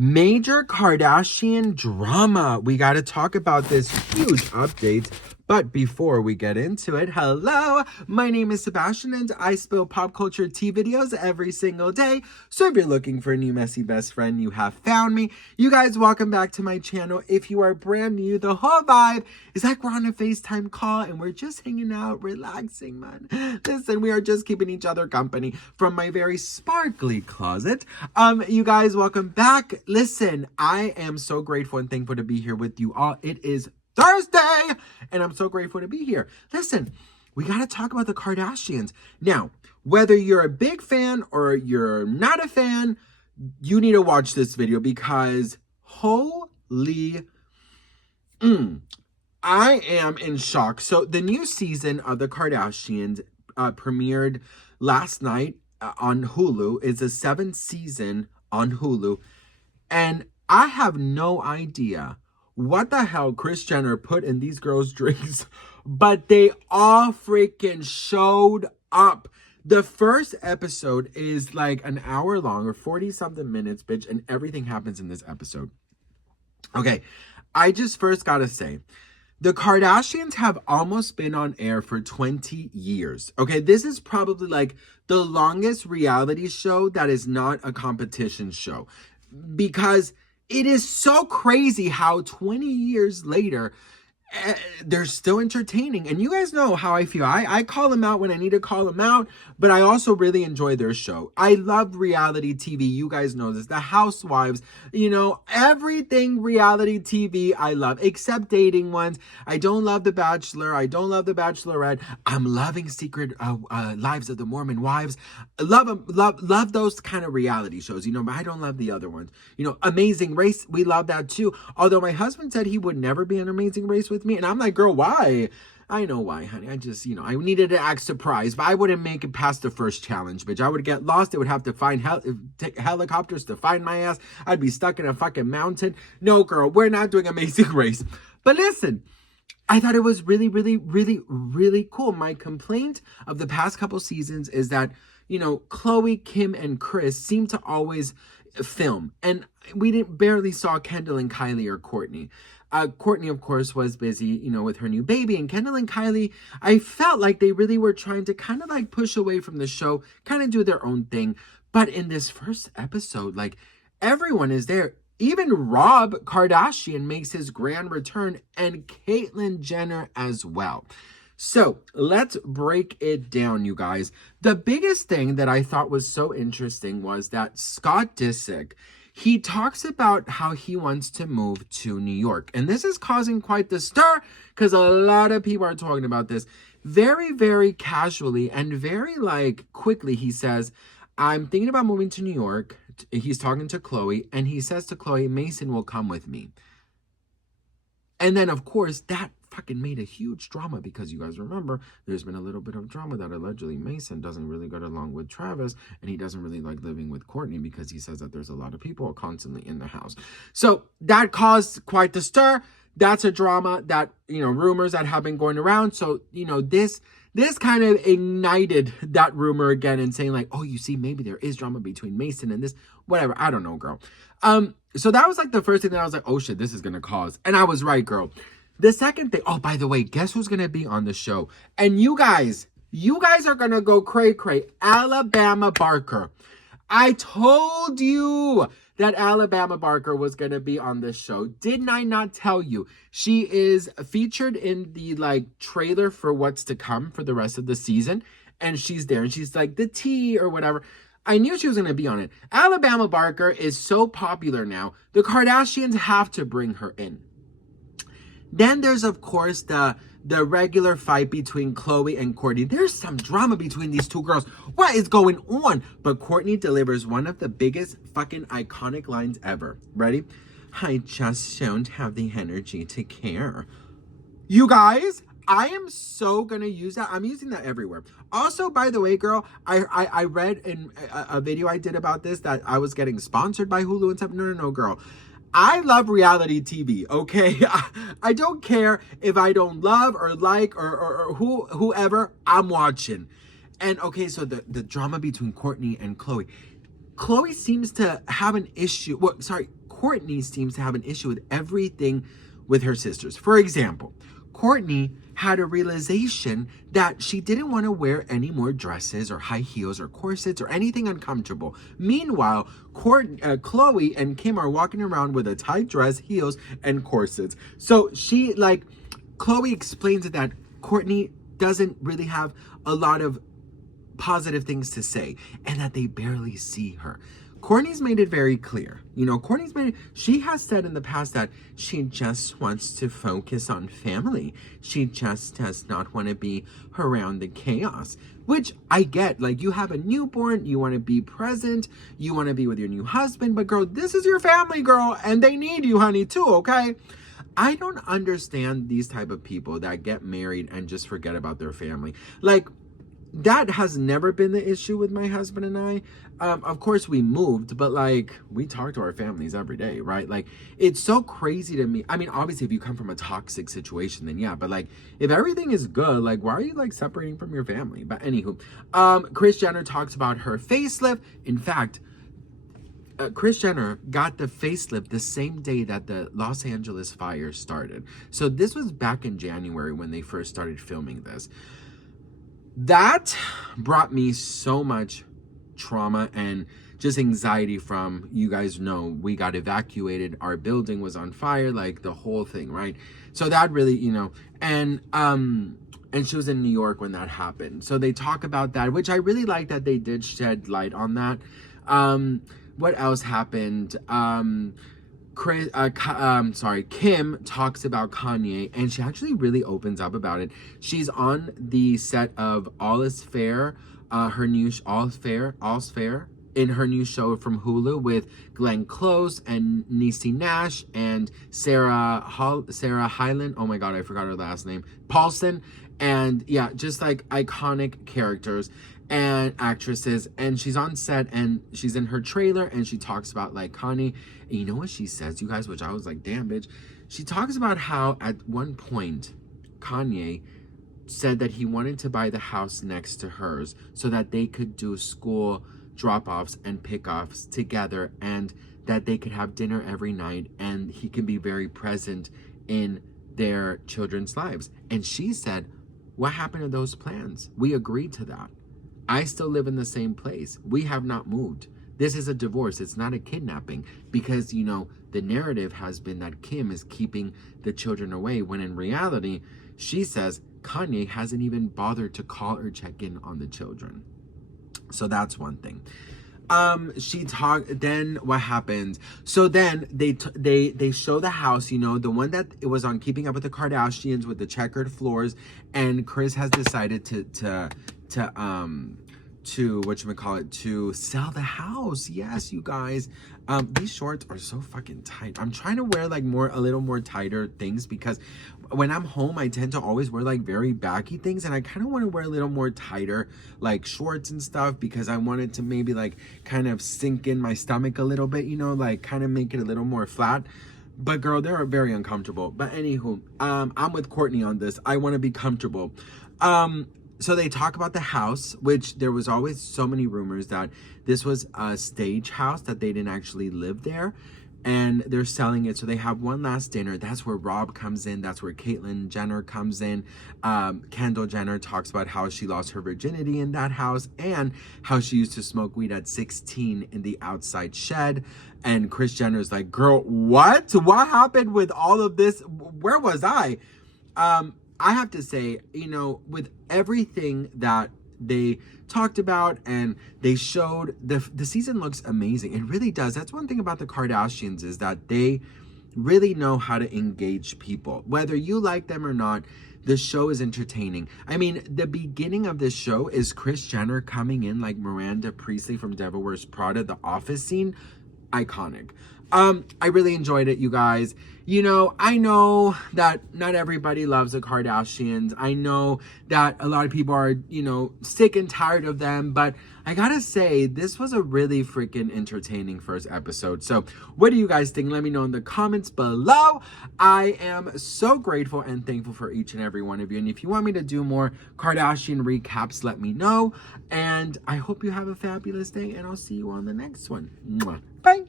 Major Kardashian drama. We got to talk about this huge update. But before we get into it, hello, my name is Sebastian and I spill pop culture tea videos every single day. So if you're looking for a new messy best friend, you have found me. You guys, welcome back to my channel. If you are brand new, the whole vibe is like we're on a FaceTime call and we're just hanging out, relaxing, man. Listen, we are just keeping each other company from my very sparkly closet. You guys, welcome back. Listen, I am so grateful and thankful to be here with you all. It is Thursday, and I'm so grateful to be here. Listen, we got to talk about the Kardashians. Now, whether you're a big fan or you're not a fan, you need to watch this video because holy, I am in shock. So the new season of the Kardashians premiered last night on Hulu. It's a 7th season on Hulu, and I have no idea what the hell Kris Jenner put in these girls' drinks, but they all freaking showed up. The first episode is like an hour long or 40-something minutes, bitch, and everything happens in this episode. Okay, I just first gotta say, the Kardashians have almost been on air for 20 years. Okay, this is probably like the longest reality show that is not a competition show, because it is so crazy how 20 years later, they're still entertaining. And you guys know how I feel. I call them out when I need to call them out, but I also really enjoy their show. I love reality TV. You guys know this. The Housewives, you know, everything reality TV I love, except dating ones. I don't love The Bachelor. I don't love The Bachelorette. I'm loving Secret Lives of the Mormon Wives. Love those kind of reality shows, you know, but I don't love the other ones. You know, Amazing Race, we love that too. Although my husband said he would never be an Amazing Race with me, and I'm like, girl, why? I know why, honey. I just, you know, I needed to act surprised, but I wouldn't make it past the first challenge, bitch. I would get lost. They would have to find take helicopters to find my ass. I'd be stuck in a fucking mountain. No, girl, we're not doing Amazing Race. But listen, I thought it was really, really, really, really cool. My complaint of the past couple seasons is that, you know, Khloe, Kim, and Kris seem to always film, and we barely saw Kendall and Kylie or Courtney. Courtney, of course, was busy, you know, with her new baby. And Kendall and Kylie, I felt like they really were trying to kind of like push away from the show, kind of do their own thing. But in this first episode, like, everyone is there. Even Rob Kardashian makes his grand return, and Caitlyn Jenner as well. So let's break it down, you guys. The biggest thing that I thought was so interesting was that Scott Disick, he talks about how he wants to move to New York. And this is causing quite the stir because a lot of people are talking about this. Very, very casually and very like quickly, he says, I'm thinking about moving to New York. He's talking to Khloe, and he says to Khloe, Mason will come with me. And then, of course, that fucking made a huge drama because you guys remember there's been a little bit of drama that allegedly Mason doesn't really get along with Travis, and he doesn't really like living with Courtney because he says that there's a lot of people constantly in the house. So that caused quite the stir. That's a drama that, you know, rumors that have been going around. So, you know, this kind of ignited that rumor again and saying like, oh, you see, maybe there is drama between Mason and this, whatever. I don't know, girl. So that was like the first thing that I was like, oh shit, this is going to cause. And I was right, girl. The second thing, oh, by the way, guess who's going to be on the show? And you guys are going to go cray-cray. Alabama Barker. I told you that Alabama Barker was going to be on this show. Didn't I not tell you? She is featured in the like trailer for what's to come for the rest of the season. And she's there and she's like the tea or whatever. I knew she was going to be on it. Alabama Barker is so popular now. The Kardashians have to bring her in. Then there's, of course, the regular fight between Khloe and Courtney. There's some drama between these two girls. What is going on? But Courtney delivers one of the biggest fucking iconic lines ever. Ready? I just don't have the energy to care. You guys, I am so going to use that. I'm using that everywhere. Also, by the way, girl, I read in a video I did about this that I was getting sponsored by Hulu and stuff. No, girl. I love reality TV, okay? I don't care if I don't love or like or whoever, I'm watching. And okay, so the drama between Courtney and Khloe. Khloe seems to have an issue. Well, sorry, Courtney seems to have an issue with everything with her sisters. For example, Courtney had a realization that she didn't want to wear any more dresses or high heels or corsets or anything uncomfortable. Meanwhile, Chloe and Kim are walking around with a tight dress, heels, and corsets. So Chloe explains it that Courtney doesn't really have a lot of positive things to say and that they barely see her. Courtney's made it very clear. She has said in the past that she just wants to focus on family. She just does not want to be around the chaos, which I get. Like, you have a newborn, you want to be present, you want to be with your new husband, but girl, this is your family, girl, and they need you, honey, too, okay? I don't understand these type of people that get married and just forget about their family. Like, that has never been the issue with my husband and I. Of course, we moved, but like, we talk to our families every day, right? Like, it's so crazy to me. I mean, obviously, if you come from a toxic situation, then yeah, but like, if everything is good, like, why are you like separating from your family? But anywho, Kris Jenner talks about her facelift. In fact, Kris Jenner got the facelift the same day that the Los Angeles fire started. So this was back in January when they first started filming this. That brought me so much trauma and just anxiety from, you guys know, we got evacuated, our building was on fire, like the whole thing, right? So that really, and she was in New York when that happened. So they talk about that, which I really like that they did shed light on that. What else happened? Kim talks about Kanye, and she actually really opens up about it. She's on the set of All Is Fair, All's Fair, in her new show from Hulu with Glenn Close and Niecy Nash and Sarah Hyland. Oh my God, I forgot her last name. Paulson. And yeah, just like iconic characters and actresses. And she's on set and she's in her trailer and she talks about like Kanye. And you know what she says, you guys, which I was like, damn, bitch. She talks about how at one point Kanye said that he wanted to buy the house next to hers so that they could do school drop-offs and pick-offs together, and that they could have dinner every night and he can be very present in their children's lives. And she said, what happened to those plans? We agreed to that. I still live in the same place. We have not moved. This is a divorce. It's not a kidnapping, because, the narrative has been that Kim is keeping the children away, when in reality, she says Kanye hasn't even bothered to call or check in on the children. So that's one thing. Then what happened? So then they show the house, the one that it was on Keeping Up with the Kardashians with the checkered floors, and Kris has decided to sell the house. Yes, you guys. These shorts are so fucking tight. I'm trying to wear like a little more tighter things, because when I'm home, I tend to always wear like very baggy things, and I kind of want to wear a little more tighter like shorts and stuff, because I wanted to maybe like kind of sink in my stomach a little bit, like kind of make it a little more flat. But girl, they're very uncomfortable. But anywho, I'm with Courtney on this. I want to be comfortable. So they talk about the house, which there was always so many rumors that this was a stage house, that they didn't actually live there, and they're selling it. So they have one last dinner. That's where Rob comes in. That's where Caitlyn Jenner comes in. Kendall Jenner talks about how she lost her virginity in that house, and how she used to smoke weed at 16 in the outside shed. And Kris Jenner's like, girl, what? What happened with all of this? Where was I? I have to say, with everything that they talked about and they showed, the season looks amazing. It really does. That's one thing about the Kardashians, is that they really know how to engage people. Whether you like them or not, the show is entertaining. I mean, the beginning of this show is Kris Jenner coming in like Miranda Priestly from Devil Wears Prada, the office scene. Iconic. I really enjoyed it, you guys. I know that not everybody loves the Kardashians. I know that a lot of people are, sick and tired of them. But I gotta say, this was a really freaking entertaining first episode. So what do you guys think? Let me know in the comments below. I am so grateful and thankful for each and every one of you. And if you want me to do more Kardashian recaps, let me know. And I hope you have a fabulous day, and I'll see you on the next one. Mwah. Bye.